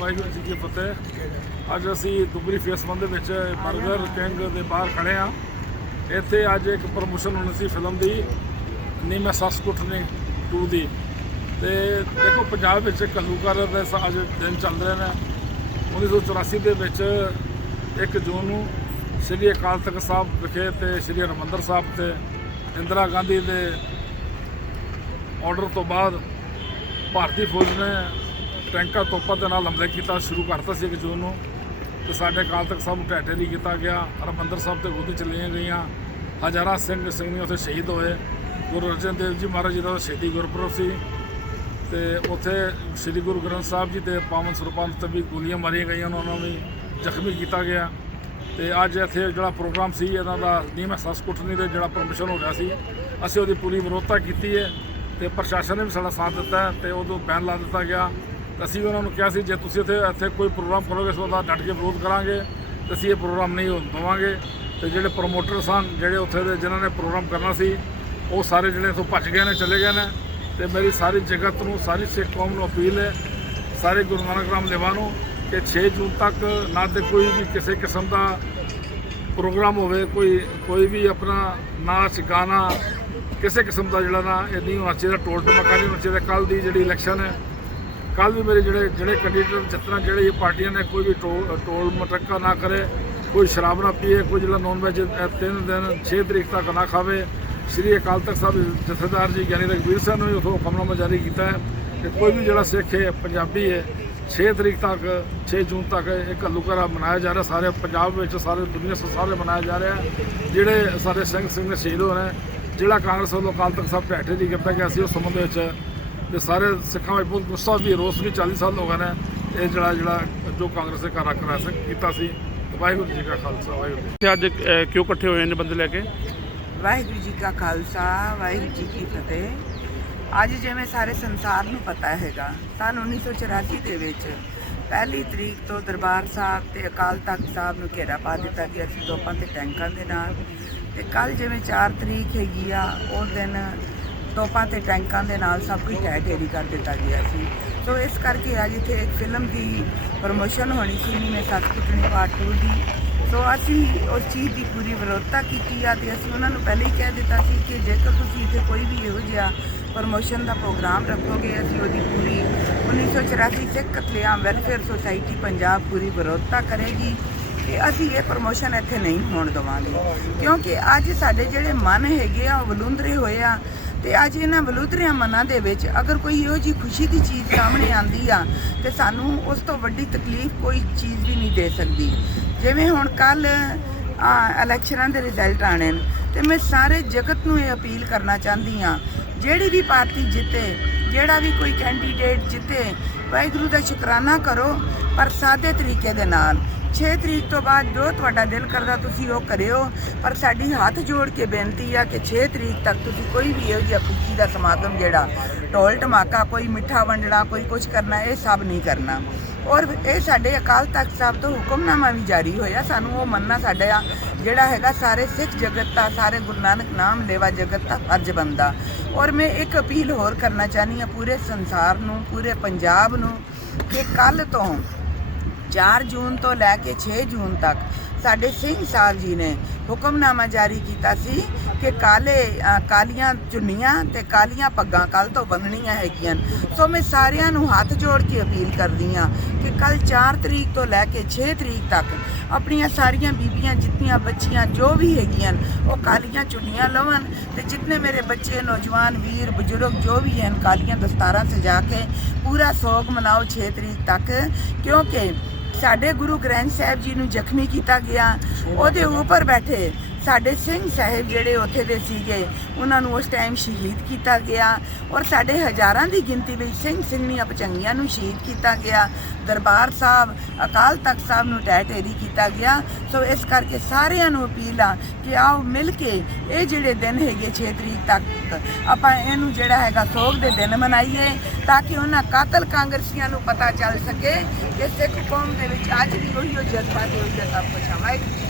ਵਾਹਿਗੁਰੂ ਜੀ ਕੀ ਫਤਿਹ। ਅੱਜ ਅਸੀਂ ਦੁਬਰੀ ਫੇਸ 1 ਦੇ ਵਿੱਚ ਬਰਗਰ ਕਿੰਗ ਦੇ ਬਾਹਰ ਖੜੇ ਆ ਇੱਥੇ ਅੱਜ ਇੱਕ ਪ੍ਰਮੋਸ਼ਨ ਹੋਣੀ ਸੀ ਫਿਲਮ ਦੀ ਨੀ ਮੈਂ ਸੱਸ ਕੁੱਟਣੀ 2 ਦੀ। ਤੇ ਦੇਖੋ, ਪੰਜਾਬ ਵਿੱਚ ਕੱਲੂਕਾਰ ਦੇ ਅੱਜ ਦਿਨ ਚੱਲ ਰਹੇ ਨੇ। 1984 ਦੇ ਵਿੱਚ 1 ਜੂਨ ਨੂੰ ਸ੍ਰੀ ਅਕਾਲ ਤਖਤ ਸਾਹਿਬ ਵਿਖੇ ਤੇ ਸ੍ਰੀ ਹਰਿਮੰਦਰ ਸਾਹਿਬ ਤੇ ਇੰਦਰਾ ਗਾਂਧੀ ਦੇ ਆਰਡਰ ਤੋਂ ਬਾਅਦ ਭਾਰਤੀ ਫੌਜ ਨੇ ਟੈਂਕਾਂ ਤੋਪਾਂ ਦੇ ਨਾਲ ਹਮਲੇ ਕੀਤਾ, ਸ਼ੁਰੂ ਕਰਤਾ ਸੀ 1 ਜੂਨ ਨੂੰ। ਤੇ ਸਾਡੇ ਅਕਾਲ ਤਖਤ ਸਾਹਿਬ ਨੂੰ ਢਹਿ ਢੇਰੀ ਕੀਤਾ ਗਿਆ। ਹਰਿਮੰਦਰ ਸਾਹਿਬ ਤੇ ਗੋਦੀ ਚਲੀਆਂ ਗਈਆਂ। ਹਜ਼ਾਰਾਂ ਸਿੰਘ ਸਿੰਘਣੀਆਂ ਉੱਥੇ ਸ਼ਹੀਦ ਹੋਏ। ਗੁਰੂ ਅਰਜਨ ਦੇਵ ਜੀ ਮਹਾਰਾਜ ਜੀ ਦਾ ਸ਼ਹੀਦੀ ਗੁਰਪੁਰਬ ਸੀ। ਤੇ ਉੱਥੇ ਸ੍ਰੀ ਗੁਰੂ ਗ੍ਰੰਥ ਸਾਹਿਬ ਜੀ ਦੇ ਪਾਵਨ ਸਰੂਪਾਂ ਤੇ ਵੀ ਗੋਲੀਆਂ ਮਾਰੀਆਂ ਗਈਆਂ, ਉਹਨਾਂ ਨੂੰ ਵੀ ਜ਼ਖਮੀ ਕੀਤਾ ਗਿਆ। ਤੇ ਅੱਜ ਇੱਥੇ ਜਿਹੜਾ ਪ੍ਰੋਗਰਾਮ ਸੀ, ਇਹਨਾਂ ਦਾ ਨੀਮ ਸੱਸ ਕੁੱਟਣੀ ਦੇ ਜਿਹੜਾ ਪਰਮਿਸ਼ਨ ਹੋ ਗਿਆ ਸੀ, ਅਸੀਂ ਉਹਦੀ ਪੂਰੀ ਵਿਰੋਧਤਾ ਕੀਤੀ ਹੈ। ਤੇ ਪ੍ਰਸ਼ਾਸਨ ਨੇ ਵੀ ਸਾਡਾ ਸਾਥ ਦਿੱਤਾ ਹੈ ਤੇ ਉਦੋਂ ਬੈਨ ਲਾ ਦਿੱਤਾ ਗਿਆ। ਅਸੀਂ ਉਹਨਾਂ ਨੂੰ ਕਿਹਾ ਸੀ, ਜੇ ਤੁਸੀਂ ਇੱਥੇ ਇੱਥੇ ਕੋਈ ਪ੍ਰੋਗਰਾਮ ਕਰੋਗੇ ਸੋ ਉਹਦਾ ਡਟ ਕੇ ਵਿਰੋਧ ਕਰਾਂਗੇ ਤੇ ਅਸੀਂ ਇਹ ਪ੍ਰੋਗਰਾਮ ਨਹੀਂ ਹੋਣ ਦੇਵਾਂਗੇ। ਤੇ ਜਿਹੜੇ ਪ੍ਰੋਮੋਟਰ ਸਨ, ਜਿਹੜੇ ਉੱਥੇ ਦੇ ਜਿਨ੍ਹਾਂ ਨੇ ਪ੍ਰੋਗਰਾਮ ਕਰਨਾ ਸੀ, ਉਹ ਸਾਰੇ ਜਿਹੜੇ ਇੱਥੋਂ ਭੱਜ ਗਏ ਨੇ, ਚਲੇ ਗਏ ਨੇ। ਤੇ ਮੇਰੀ ਸਾਰੀ ਜਗਤ ਨੂੰ, ਸਾਰੀ ਸਿੱਖ ਕੌਮ ਨੂੰ ਅਪੀਲ ਹੈ, ਸਾਰੇ ਗੁਰੂ ਨਾਨਕ ਰਾਮ ਲੇਵਾ ਨੂੰ, ਕਿ 6 ਜੂਨ ਤੱਕ ਨਾ ਤੇ ਕੋਈ ਵੀ ਕਿਸੇ ਕਿਸਮ ਦਾ ਪ੍ਰੋਗਰਾਮ ਹੋਵੇ, ਕੋਈ ਕੋਈ ਵੀ ਆਪਣਾ ਨਾਚ, ਗਾਣਾ, ਕਿਸੇ ਕਿਸਮ ਦਾ ਜਿਹੜਾ ਨਾ, ਇਹ ਨਹੀਂ ਹੋਣਾ ਚਾਹੀਦਾ ਟੋਲ ਟਮਕਾ ਨਹੀਂ ਹੋਣਾ ਚਾਹੀਦਾ। ਕੱਲ ਦੀ ਜਿਹੜੀ ਇਲੈਕਸ਼ਨ ਹੈ ਕੱਲ ਵੀ ਮੇਰੇ ਜਿਹੜੇ ਜਿਹੜੇ ਕੈਂਡੀਡੇਟ ਜਿਤਨਾ ਜਿਹੜੇ ਇਹ ਪਾਰਟੀਆਂ ਨੇ, ਕੋਈ ਵੀ ਟੋਲ ਟੋਲ ਮਟਕਾ ਨਾ ਕਰੇ, ਕੋਈ ਸ਼ਰਾਬ ਨਾ ਪੀਏ, ਕੋਈ ਜਿਹੜਾ ਨੌਨ ਵੈਜ ਤਿੰਨ ਦਿਨ 6 ਤਰੀਕ ਤੱਕ ਨਾ ਖਾਵੇ। ਸ੍ਰੀ ਅਕਾਲ ਤਖਤ ਸਾਹਿਬ ਜਥੇਦਾਰ ਜੀ ਗਿਆਨੀ ਰਘਵੀਰ ਸਿੰਘ ਨੇ ਵੀ ਉਥੋਂ ਹੁਕਮਨਾਮਾ ਜਾਰੀ ਕੀਤਾ ਹੈ ਕਿ ਕੋਈ ਵੀ ਜਿਹੜਾ ਸਿੱਖ ਹੈ, ਪੰਜਾਬੀ ਹੈ 6 ਤਰੀਕ ਤੱਕ 6 ਜੂਨ ਤੱਕ ਇਹ ਘੱਲੂਘਾਰਾ ਮਨਾਇਆ ਜਾ ਰਿਹਾ। ਸਾਰੇ ਪੰਜਾਬ ਵਿੱਚ, ਸਾਰੇ ਦੁਨੀਆ ਸਾਰੇ ਮਨਾਇਆ ਜਾ ਰਿਹਾ ਜਿਹੜੇ ਸਾਡੇ ਸਿੰਘ ਸਿੰਘ ਨੇ ਸ਼ਹੀਦ ਹੋਏ ਨੇ, ਜਿਹੜਾ ਕਾਂਗਰਸ ਵੱਲੋਂ ਅਕਾਲ ਤਖਤ ਸਾਹਿਬ ਬੈਠੇ ਢੇਰੀ ਕੀਤਾ ਗਿਆ ਸੀ ਉਸ ਸੰਬੰਧ ਵਿੱਚ ਤੇ ਸਾਰੇ ਸਿੱਖਾਂ ਵਿੱਚ ਬਹੁਤ ਗੁੱਸਾ ਵੀ ਰੋਸ ਵੀ 40 ਸਾਲ ਹੋ ਗਏ ਨੇ ਇਹ ਜਿਹੜਾ ਜਿਹੜਾ ਜੋ ਕਾਂਗਰਸ ਦੇ ਘਰ ਕਰਾ ਸੀ ਕੀਤਾ ਸੀ। ਵਾਹਿਗੁਰੂ ਜੀ ਕਾ ਖਾਲਸਾ ਵਾਹਿਗੁਰੂ ਜੀ ਅੱਜ ਕਿਉਂ ਇਕੱਠੇ ਹੋਏ ਨੇ ਬੰਦੇ ਲੈ ਕੇ? ਵਾਹਿਗੁਰੂ ਜੀ ਕਾ ਖਾਲਸਾ ਵਾਹਿਗੁਰੂ ਜੀ ਕੀ ਫਤਿਹ। ਅੱਜ ਜਿਵੇਂ ਸਾਰੇ ਸੰਸਾਰ ਨੂੰ ਪਤਾ ਹੈਗਾ ਸਨ 1984 ਦੇ ਵਿੱਚ ਪਹਿਲੀ ਤਰੀਕ ਤੋਂ ਦਰਬਾਰ ਸਾਹਿਬ ਤੇ ਅਕਾਲ ਤਖਤ ਸਾਹਿਬ ਨੂੰ ਘੇਰਾ ਪਾ ਦਿੱਤਾ ਗਿਆ ਸੀ ਤੋਪਾਂ ਤੇ ਟੈਂਕਾਂ ਦੇ ਨਾਲ। ਤੇ ਕੱਲ ਜਿਵੇਂ 4 ਤਰੀਕ ਹੈਗੀ ਆ ਉਹ ਦਿਨ ਤੋਪਾਂ ਤੇ ਟੈਂਕਾਂ ਦੇ ਨਾਲ ਸਭ ਕੁਝ ਢਹਿ ਢੇਰੀ ਕਰ ਦਿੱਤਾ ਗਿਆ ਸੀ। ਸੋ ਇਸ ਕਰਕੇ ਅੱਜ ਇੱਥੇ ਇੱਕ ਫਿਲਮ ਦੀ ਪ੍ਰਮੋਸ਼ਨ ਹੋਣੀ ਸੀ ਨੀ ਮੈਂ ਸੱਤ ਕੁੱਟਣੀ ਪਾਰਟ 2 ਦੀ। ਸੋ ਅਸੀਂ ਉਸ ਚੀਜ਼ ਦੀ ਪੂਰੀ ਵਿਰੋਧਤਾ ਕੀਤੀ ਆ ਤੇ ਅਸੀਂ ਉਹਨਾਂ ਨੂੰ ਪਹਿਲੇ ਹੀ ਕਹਿ ਦਿੱਤਾ ਸੀ ਕਿ ਜੇਕਰ ਤੁਸੀਂ ਇੱਥੇ ਕੋਈ ਵੀ ਇਹੋ ਜਿਹਾ ਪ੍ਰਮੋਸ਼ਨ ਦਾ ਪ੍ਰੋਗਰਾਮ ਰੱਖੋਗੇ, ਅਸੀਂ ਉਹਦੀ ਪੂਰੀ 1984 ਸਿੱਖ ਕਤਲੇਆਮ ਵੈਲਫੇਅਰ ਸੁਸਾਇਟੀ ਪੰਜਾਬ ਪੂਰੀ ਵਿਰੋਧਤਾ ਕਰੇਗੀ ਕਿ ਅਸੀਂ ਇਹ ਪ੍ਰਮੋਸ਼ਨ ਇੱਥੇ ਨਹੀਂ ਹੋਣ ਦੇਵਾਂਗੇ। ਕਿਉਂਕਿ ਅੱਜ ਸਾਡੇ ਜਿਹੜੇ ਮਨ ਹੈਗੇ ਆ, ਉਹ ਬਲੁੰਦਰੇ ਹੋਏ ਆ ਤੇ ਅੱਜ ਇਹਨਾਂ ਬਲੂਦਰਿਆਂ ਮਨਾਂ ਦੇ ਵਿੱਚ ਅਗਰ ਕੋਈ ਇਹੋ ਜੀ ਖੁਸ਼ੀ ਦੀ ਚੀਜ਼ ਸਾਹਮਣੇ ਆਂਦੀ ਆ, ਤੇ ਸਾਨੂੰ ਉਸ ਤੋਂ ਵੱਡੀ ਤਕਲੀਫ ਕੋਈ ਚੀਜ਼ ਵੀ ਨਹੀਂ ਦੇ ਸਕਦੀ। ਜਿਵੇਂ ਹੁਣ ਕੱਲ ਇਲੈਕਸ਼ਨਾਂ ਦੇ ਰਿਜ਼ਲਟ ਆਣੇ ਨੇ, ਤੇ ਮੈਂ ਸਾਰੇ ਜਗਤ ਨੂੰ ਇਹ ਅਪੀਲ ਕਰਨਾ ਚਾਹੁੰਦੀ ਆ, ਜਿਹੜੀ ਵੀ ਪਾਰਟੀ ਜਿੱਤੇ, ਜਿਹੜਾ ਵੀ ਕੋਈ ਕੈਂਡੀਡੇਟ ਜਿੱਤੇ, ਵਾਹਿਗੁਰੂ ਦਾ ਸ਼ੁਕਰਾਨਾ ਕਰੋ, ਪਰ ਸਾਦੇ ਤਰੀਕੇ ਦੇ ਨਾਲ। 6 ਤਰੀਕ ਤੋਂ ਬਾਅਦ ਜੋ ਤੁਹਾਡਾ ਦਿਲ ਕਰਦਾ ਤੁਸੀਂ ਉਹ ਕਰਿਓ। ਪਰ ਸਾਡੀ ਹੱਥ ਜੋੜ ਕੇ ਬੇਨਤੀ ਆ ਕਿ 6 ਤਰੀਕ ਤੱਕ ਤੁਸੀਂ ਕੋਈ ਵੀ ਇਹੋ ਜਿਹਾ ਖੁਸ਼ੀ ਦਾ ਸਮਾਗਮ ਜਿਹੜਾ, ਢੋਲ ਟਮਾਕਾ ਕੋਈ ਮਿੱਠਾ ਵੰਡਣਾ, ਕੋਈ ਕੁਝ ਕਰਨਾ, ਇਹ ਸਭ ਨਹੀਂ ਕਰਨਾ। ਔਰ ਇਹ ਸਾਡੇ ਅਕਾਲ ਤਖਤ ਸਾਹਿਬ ਤੋਂ ਹੁਕਮਨਾਮਾ ਵੀ ਜਾਰੀ ਹੋਇਆ। ਸਾਨੂੰ ਉਹ ਮੰਨਣਾ ਸਾਡਾ ਜਿਹੜਾ ਹੈਗਾ ਸਾਰੇ ਸਿੱਖ ਜਗਤ ਦਾ, ਸਾਰੇ ਗੁਰੂ ਨਾਨਕ ਨਾਮ ਲੈਵਾ ਜਗਤ ਦਾ ਫਰਜ਼ ਬੰਦਾ ਔਰ ਮੈਂ ਇੱਕ ਅਪੀਲ ਹੋਰ ਕਰਨਾ ਚਾਹਨੀ ਆ ਪੂਰੇ ਸੰਸਾਰ ਨੂੰ, ਪੂਰੇ ਪੰਜਾਬ ਨੂੰ ਕਿ ਕੱਲ ਤੋਂ 4 ਜੂਨ ਤੋਂ ਲੈ ਕੇ 6 ਜੂਨ ਤੱਕ ਸਾਡੇ ਸਿੰਘ ਸਾਹਿਬ ਜੀ ਨੇ ਹੁਕਮਨਾਮਾ ਜਾਰੀ ਕੀਤਾ ਸੀ ਕਿ ਕਾਲੇ ਕਾਲੀਆਂ ਚੁੰਨੀਆਂ ਤੇ ਕਾਲੀਆਂ ਪੱਗਾਂ ਕੱਲ ਤੋਂ ਬੰਨਣੀਆਂ ਹੈਗੀਆਂ ਸੋ ਮੈਂ ਸਾਰਿਆਂ ਨੂੰ ਹੱਥ ਜੋੜ ਕੇ ਅਪੀਲ ਕਰਦੀ ਆ ਕਿ ਕੱਲ 4 ਤਰੀਕ ਤੋਂ ਲੈ ਕੇ 6 ਤਰੀਕ ਤੱਕ ਆਪਣੀਆਂ ਸਾਰੀਆਂ ਬੀਬੀਆਂ, ਜਿੱਤੀਆਂ, ਬੱਚੀਆਂ ਜੋ ਵੀ ਹੈਗੀਆਂ ਉਹ ਕਾਲੀਆਂ ਚੁੰਨੀਆਂ ਲਵਣ ਤੇ ਜਿਤਨੇ ਮੇਰੇ ਬੱਚੇ, ਨੌਜਵਾਨ, ਵੀਰ, ਬਜ਼ੁਰਗ ਜੋ ਵੀ ਹਨ, ਕਾਲੀਆਂ ਦਸਤਾਰਾਂ ਸਜਾ ਕੇ ਪੂਰਾ ਸੋਗ ਮਨਾਓ 6 ਤਰੀਕ ਤੱਕ। ਕਿਉਂਕਿ ਸਾਡੇ ਗੁਰੂ ਗ੍ਰੰਥ ਸਾਹਿਬ ਜੀ ਨੂੰ ਜ਼ਖਮੀ ਕੀਤਾ ਗਿਆ ਉਹਦੇ ਉੱਪਰ ਬੈਠੇ। ਸਾਡੇ ਸਿੰਘ ਸਾਹਿਬ ਜਿਹੜੇ ਉੱਥੇ ਦੇ ਸੀਗੇ, ਉਹਨਾਂ ਨੂੰ ਉਸ ਟਾਈਮ ਸ਼ਹੀਦ ਕੀਤਾ ਗਿਆ ਔਰ ਸਾਡੇ ਹਜ਼ਾਰਾਂ ਦੀ ਗਿਣਤੀ ਵਿੱਚ ਸਿੰਘ ਸਿੰਘਣੀਆਂ ਪਚੰਗੀਆਂ ਨੂੰ ਸ਼ਹੀਦ ਕੀਤਾ ਗਿਆ, ਦਰਬਾਰ ਸਾਹਿਬ, ਅਕਾਲ ਤਖਤ ਸਾਹਿਬ ਨੂੰ ਢਹਿ ਢੇਰੀ ਕੀਤਾ ਗਿਆ। ਸੋ ਇਸ ਕਰਕੇ ਸਾਰਿਆਂ ਨੂੰ ਅਪੀਲ ਆ ਕਿ ਆਓ ਮਿਲ ਕੇ ਇਹ ਜਿਹੜੇ ਦਿਨ ਹੈਗੇ 6 ਤਰੀਕ ਤੱਕ, ਆਪਾਂ ਇਹਨੂੰ ਜਿਹੜਾ ਹੈਗਾ ਸੋਗ ਦੇ ਦਿਨ ਮਨਾਈਏ ਤਾਂ ਕਿ ਉਹਨਾਂ ਕਾਤਲ ਕਾਂਗਰਸੀਆਂ ਨੂੰ ਪਤਾ ਚੱਲ ਸਕੇ ਕਿ ਸਿੱਖ ਕੌਮ ਦੇ ਵਿੱਚ ਅੱਜ ਵੀ ਉਹੀ ਉਹ ਜਜ਼ਬਾ ਤੇ ਉਹੀ ਸਭ ਕੁਛ ਹੈ। ਵਾਹਿਗੁਰੂ